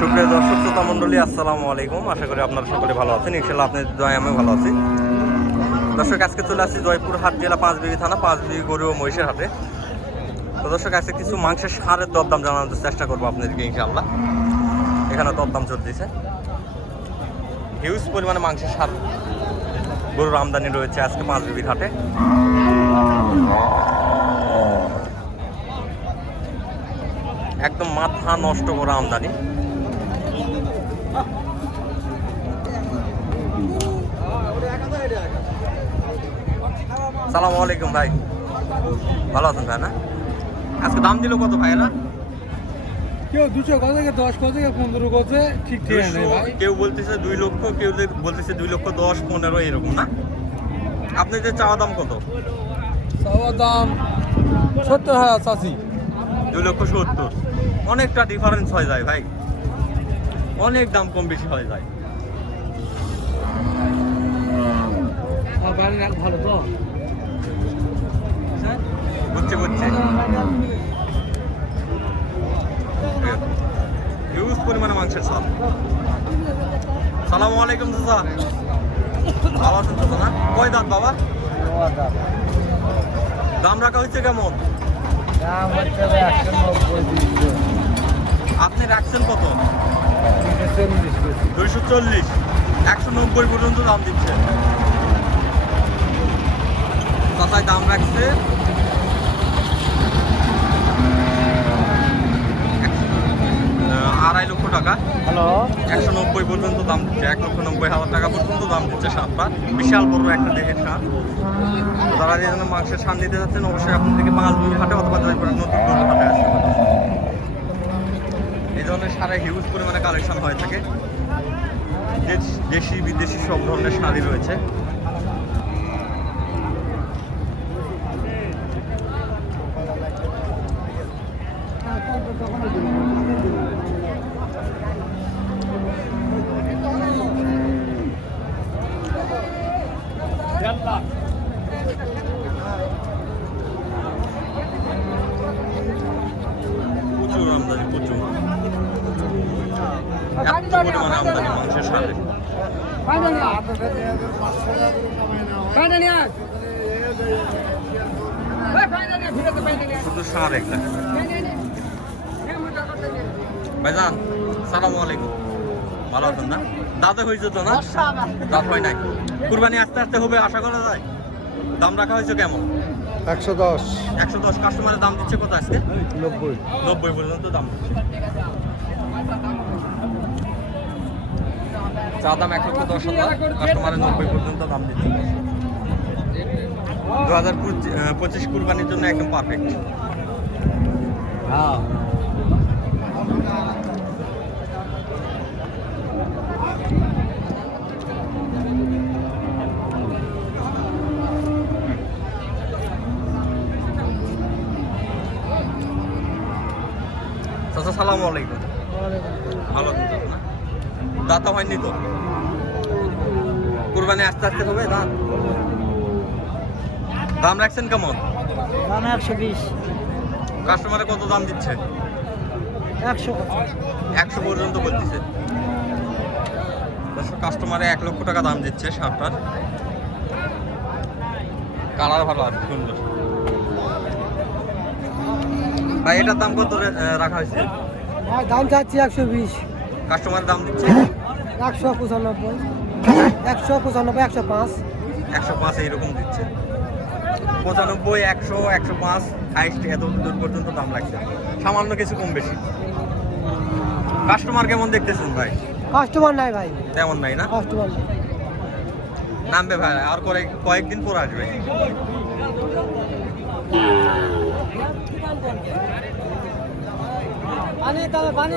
সুপ্রিয় দর্শক, শ্রোতা মণ্ডলী, আসসালামু আলাইকুম। আশা করি আপনারা সকলে ভালো আছেন। ইনশাল্লাহ আপনার দয় আমি ভালো আছি। দর্শক, আজকে চলে আসছি জয়পুর হাট জেলা পাঁচবিবি থানা পাঁচ পাঁচবিবি গরু ও মহিষের হাটে। তো দর্শক, আজকে কিছু মাংসের সারের দরদাম জানানোর চেষ্টা করব আপনাদেরকে ইনশাল্লাহ এখানে দরদাম চলতেছে। হিউজ পরিমাণে মাংসের সার গরুর আমদানি রয়েছে আজকে পাঁচ পাঁচবিবির হাটে। একদম মাথা নষ্ট করা আমদানি। সালাম আলাইকুম ভাই। ভালো আছেন ভাই না? আজকে দাম দিল কত ভাই এরা কেউ দুশো গজে দশ গজে পনেরো গজে ঠিক ঠিক কেউ বলতেছে দুই লক্ষ কেউ বলতেছে দুই লক্ষ দশ পনেরো এরকম না? আপনাদের চাওয়া দাম কত? চাওয়ার দাম সত্তর হাজার চাষি। দুই লক্ষ সত্তর। অনেকটা ডিফারেন্স হয়ে যায় ভাই। অনেক দাম কম বেশি হয়ে যায়। না ভালো তো? বুঝছে বুঝছে হিউজ পরিমাণে মাংসের সাল সালাম আলাইকুম চাচা। ভালো আছেন চাচা, না? কয় দাঁত বাবা? দাম রাখা কেমন? হচ্ছে নব্বই আপনি রাখছেন কত? দুইশো চল্লিশ। একশো নব্বই পর্যন্ত দাম দিচ্ছে। চাচাই দাম রাখছে আড়াই লক্ষ টাকা। একশো নব্বই পর্যন্ত দাম দিচ্ছে এক লক্ষ নব্বই হাজার টাকা পর্যন্ত দাম দিচ্ছে সাপটা বিশাল বড় একটা দেহের সাপ তো যারা যে জন্য মাংসের সান দিতে যাচ্ছেন অবশ্যই আপনার থেকে পাঁচ দুই হাটে অথবা নতুন গরুর হাটে আসতে এই ধরনের সারে হিউজ পরিমাণে কালেকশন হয়ে থাকে। দেশ- দেশি বিদেশি সব ধরনের শাড়ি রয়েছে প্রচুর আমদানি প্রচুর এত পরিমাণে আমদানি মাংসের সারে শুধু সার একটা। ভাইজান সালাম আলাইকুম। ভালো আছেন না? দাদা হয়েছে তো না? দাঁত হয় নাই। কুরবানি আস্তে আস্তে হবে আশা করা যায়? দাম রাখা হয়েছে কেমন? একশো দশ। একশো দশ কাস্টমারের দাম দিচ্ছে কত আজকে? নব্বই। নব্বই পর্যন্ত দাম দিচ্ছে। চা দাম এক লক্ষ দশ হাজার কাস্টমারের নব্বই পর্যন্ত দাম দিচ্ছে দু হাজার পঁচিশ কুরবানির জন্য একদম পারফেক্ট হ্যাঁ। চাচা আলাইকুম। ভালো আছেন চাচা? না দাঁতা হয়নি তো? কুরবানি আস্তে আস্তে হবে দাঁত? দাম রাখছেন কেমন? দাম একশো বিশ। কাস্টমারে কত দাম দিচ্ছে? একশো। একশো পর্যন্ত বলতেছে। কাস্টমারে এক লক্ষ টাকা দাম দিচ্ছে শার্টটার কালার ভালো আর সুন্দর। ভাই এটার দাম কত রাখা হয়েছে? দাম চাচ্ছি একশো বিশ। কাস্টমার দাম দিচ্ছে? একশো পঁচানব্বই। একশো পঁচানব্বই একশো পাঁচ। একশো পাঁচ এইরকম দিচ্ছে। পঁচানব্বই একশো একশো পাঁচ হাইস্ট এত দূর পর্যন্ত দাম লাগছে। সামান্য কিছু কম বেশি। কাস্টমার কেমন দেখতেছেন ভাই? কাস্টমার নাই ভাই। তেমন নাই না? কাস্টমার নাই। নামবে ভাই আর কয়েক কয়েকদিন পর আসবে। পানি দামে পানি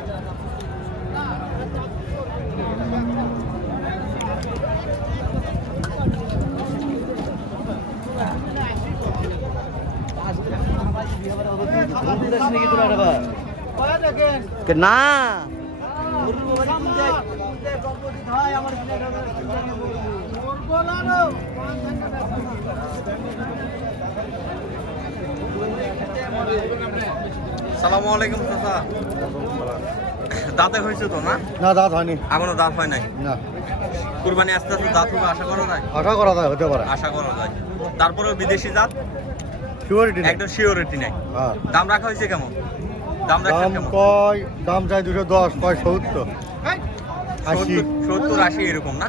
না? সালামু আলাইকুম চাচা। দাঁতে হয়েছে তো না? না দাঁত হয়নি। এখনও দাঁত হয় নাই? না। কুরবানি আস্তে আস্তে দাঁত হবে আশা করা যায়? আশা করা যায় হতে পারে। আশা করা যায়। তারপরেও বিদেশি জাত? সিওরিটি একদম শিওরিটি নাই। হ্যাঁ। দাম রাখা হয়েছে কেমন? দাম কয়? দাম চাই দুশো দশ কয় সত্তর? আশি। সত্তর আশি এরকম না?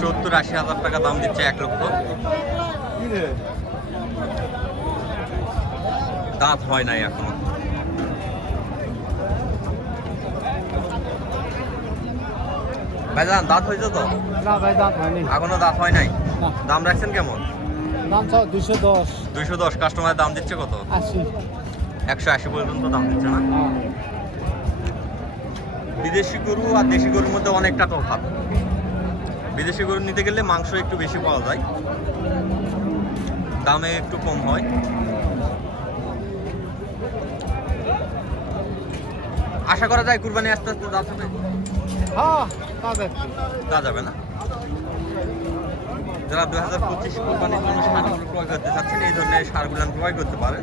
সত্তর আশি হাজার টাকা দাম দিচ্ছে এক লক্ষ। দাঁত হয় নাই এখনও। ভাইজান দাঁত হয়েছে তো? না ভাই দাম হয়নি। এখনও দাঁত হয় নাই? দাম রাখছেন কেমন? দাম চাও দুশো দশ। দুইশো দশ কাস্টমারের দাম দিচ্ছে কত? আশি। একশো আশি পর্যন্ত দাম দিচ্ছে না? হ্যাঁ। বিদেশি গরু আর দেশি গরুর মধ্যে অনেকটা তফাৎ। বিদেশি গরু নিতে গেলে মাংস একটু বেশি পাওয়া যায়। দামে একটু কম হয়। আশা করা যায় কুরবানি আস্তে আস্তে দাঁত হবে হ্যাঁ পাবে তা যাবে না। যারা দুই হাজার পঁচিশ কোরবানির জন্য সারগুলো ক্রয় করতে চাচ্ছেন, এই ধরনের সারগুলো ক্রয় করতে পারেন।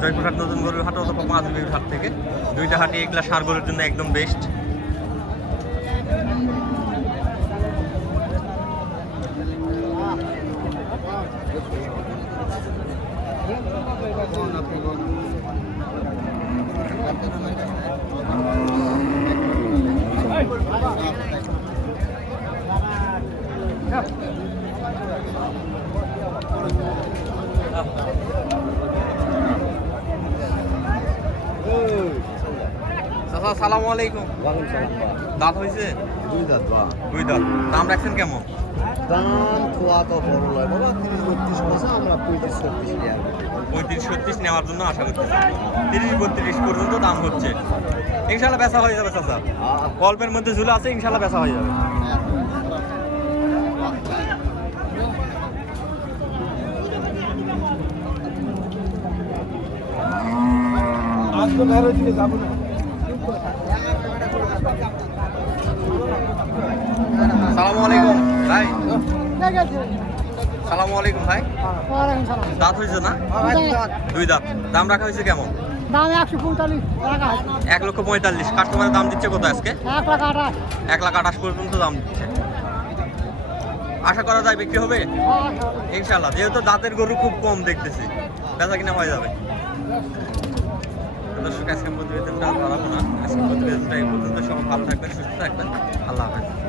জয়পুরহাট নতুন গরুর হাট অথবা বিবির হাট থেকে। দুইটা হাটই এগুলা সার গরুর জন্য একদম বেস্ট চাচা সালামু আলাইকুম দাঁত হয়েছে? দুই দাঁত বা দুই দাঁত। দাম রাখছেন কেমন? দাম খোয়া তো বড় লয় বাবা। তিরিশ বত্রিশ বছর আমরা পঁয়ত্রিশ ছত্রিশ নিয়ে পঁয়ত্রিশ ছত্রিশ নেওয়ার জন্য আশা করতেছি। তিরিশ বত্রিশ পর্যন্ত দাম হচ্ছে। ইনশাল্লাহ বেচা হয়ে যাবে চাচা। গল্পের মধ্যে ঝুলে আছে ইনশাল্লাহ বেচা হয়ে যাবে। আজকে বাইরে দিকে যাব না। সালামু আলাইকুম ভাই। সালামু আলাইকুম ভাই। দাঁত হয়েছে না? দুই দাঁত। দাম রাখা হয়েছে কেমন? এক লক্ষ পঁয়তাল্লিশ। কাস্টমারের দাম দিচ্ছে কত আজকে? এক লাখ আঠাশ পর্যন্ত দাম দিচ্ছে। আশা করা যায় বিক্রি হবে? ইনশাল্লাহ যেহেতু দাঁতের গরু খুব কম দেখতেছি, বেচা কিনা হয়ে যাবে। দর্শক, আজকের প্রতিবেদনটা আর না। আজকের প্রতিবেদনটা এই পর্যন্ত। সবাই ভালো থাকবেন, সুস্থ থাকবেন। আল্লাহ হাফেজ।